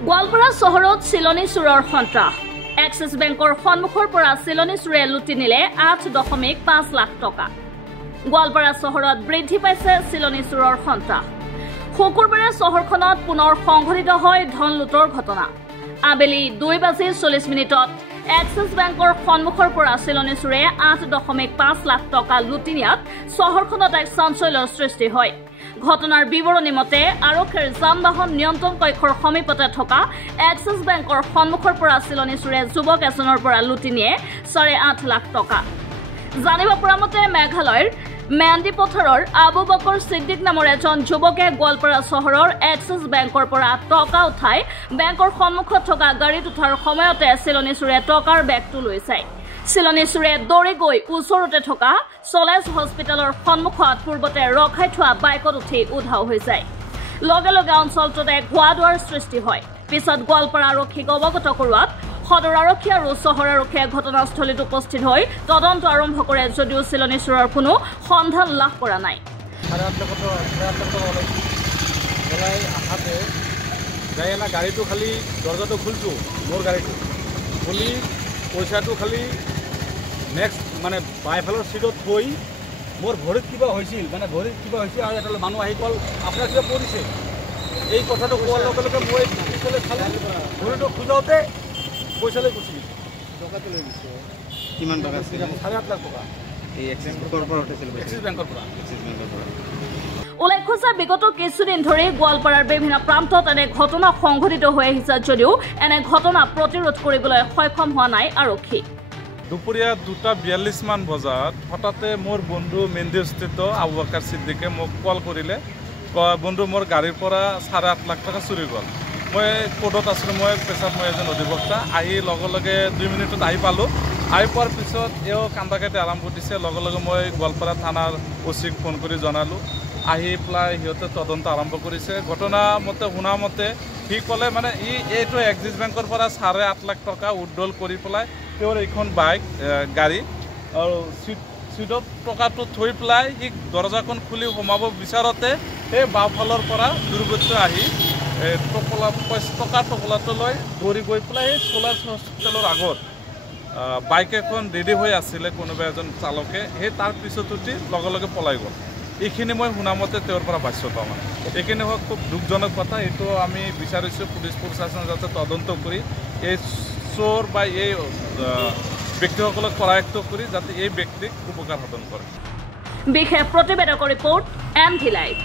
গোৱালপাৰা চহৰত চিলনী চোৰৰ সন্ত্ৰাস। এক্সিছ বেংকৰ সন্মুখৰ পৰা চিলনী চোৰে লুটি নিলে 8.5 লাখ টকা। গোৱালপাৰা চহৰত বৃদ্ধি পাইছে চিলনী চোৰৰ সন্ত্ৰাস। শুকুৰবাৰে চহৰখনত পুনৰ সংঘটিত হয় ধন লুটৰ ঘটনা। আবেলি 2:40 এক্সিছ বেংকৰ সন্মুখৰ পৰা চিলনী চোৰে 8.5 লাখ টকা লুটি নিয়াত চহৰখনত এক চাঞ্চল্যৰ সৃষ্টি হয়। ঘটনাৰ বিৱৰণী মতে আৰক্ষীৰ যান বাহন নিয়ন্ত্ৰণ কক্ষৰ সমীপতে থকা এক্সিছ বেংকৰ সন্মুখৰ পৰা চিলনী চোৰে যুৱক এজনৰ পৰা লুটি নিয়ে 8.5 লাখ টকা। জানিব পৰা মতে মেঘালয়ৰ মেণ্ডি পথাৰৰ আবু বকৰ সিদ্দিক নামৰ এজন যুৱকে গোৱালপাৰা চহৰৰ এক্সিছ বেংকৰ পৰা টকা উঠাই বেংকৰ সন্মুখত থকা গাড়ীত উঠাৰ সময়তে চিলনী চোৰে টকাৰ বেগটো লৈ যায়। চিলনী চোৰে দৌৰি গৈ ওচৰতে থকা চলেজ হস্পিটেলৰ সন্মুখত পূৰ্বতে ৰখাই থোৱা বাইকত উঠি উধাও হৈ যায়। লগে লগে অঞ্চলটোত এক হোৱা দোৱাৰ সৃষ্টি হয়। পিছত গোৱালপাৰা আৰক্ষীক অৱগত কৰোৱাত সদৰ আৰক্ষী আৰু চহৰ আৰক্ষীয়ে ঘটনাস্থলীত উপস্থিত হৈ তদন্ত আৰম্ভ কৰে যদিও চিলনী চোৰৰ কোনো সন্ধান লাভ কৰা নাই। গাড়ীটো খালি দৰজাটো খুলছো মোৰ গাড়ীটো খুলি পইচাটো খালি নেক্সট মানে বাইফালৰ সিটত থৈ মোৰ ভৰিত কিবা হৈছিল মানে ভৰিত কিবা হৈছিল আৰু এটা মানুহ আহি কল আপোনাৰ কিবা পৰিছে এই কথাটো কোৱাৰ লগে লগে মই পিছলে চালো ভৰিটো খুজাওতে পইচালৈ গুচি গ'ল। টকাটো লৈ গৈছে কিমান টকা আছিল? 8.5 লাখ টকা। এই এক্সিছ বেংকৰ পৰা উঠাইছিল। এক্সিছ বেংকৰ পৰা। উল্লেখ্য যে বিগত কিছুদিন ধৰি গোৱালপাৰাৰ বিভিন্ন প্ৰান্তত এনে ঘটনা সংঘটিত হৈ আহিছে যদিও এনে ঘটনা প্ৰতিৰোধ কৰিবলৈ সক্ষম হোৱা নাই আৰক্ষী। দুপৰীয়া 2:42 বজাত হঠাতে মোৰ বন্ধু মেন্দিস্থিত আবু বকৰ সিদ্দিকে মোক কল কৰিলে, বন্ধু মোৰ গাড়ীৰ পৰা 8.5 লাখ টকা চুৰি গ'ল। মই কোৰ্টত আছিলোঁ, মই পেছাত মই এজন অধিবক্তা আহি লগে লগে 2 মিনিটত আহি পালোঁ। আহি পোৱাৰ পিছত এওঁ কান্দাকাটি আৰম্ভ দিছে। লগে লগে মই গোৱালপাৰা থানাৰ OC-ক ফোন কৰি জনালোঁ। আহি পেলাই সিহঁতে তদন্ত আৰম্ভ কৰিছে। ঘটনা মতে শুনা মতে সি ক'লে মানে এইটো এক্সিছ বেংকৰ পৰা 8.5 লাখ টকা উইথড্ৰল কৰি পেলাই তেওঁৰ এইখন বাইক গাড়ী আৰু চিটত টকাটো থৈ পেলাই সি দৰজাখন খুলি সোমাব বিচাৰতে সেই বাওঁফালৰ পৰা দুৰ্বৃত্ত আহি টকাৰ টোপোলাটো লৈ দৌৰি গৈ পেলাই সেই চলেজ হস্পিটেলৰ আগত বাইক এখন ৰেডি হৈ আছিলে কোনোবা এজন চালকে, সেই তাৰ পিছত উঠি লগে লগে পলাই গ'ল। এইখিনি মই শুনামতে তেওঁৰ পৰা বাচ্য পাওঁ। মানে এইখিনি হয় খুব দুখজনক কথা। এইটো আমি বিচাৰিছোঁ পুলিচ প্ৰশাসনে যাতে তদন্ত কৰি এই চোৰ বা এই ব্যক্তিসকলক কৰায়ত্ব কৰি যাতে এই ব্যক্তিক উপকাৰ সাধন কৰে। বিশেষ প্ৰতিবেদকৰ ৰিপৰ্ট MT লাইভ।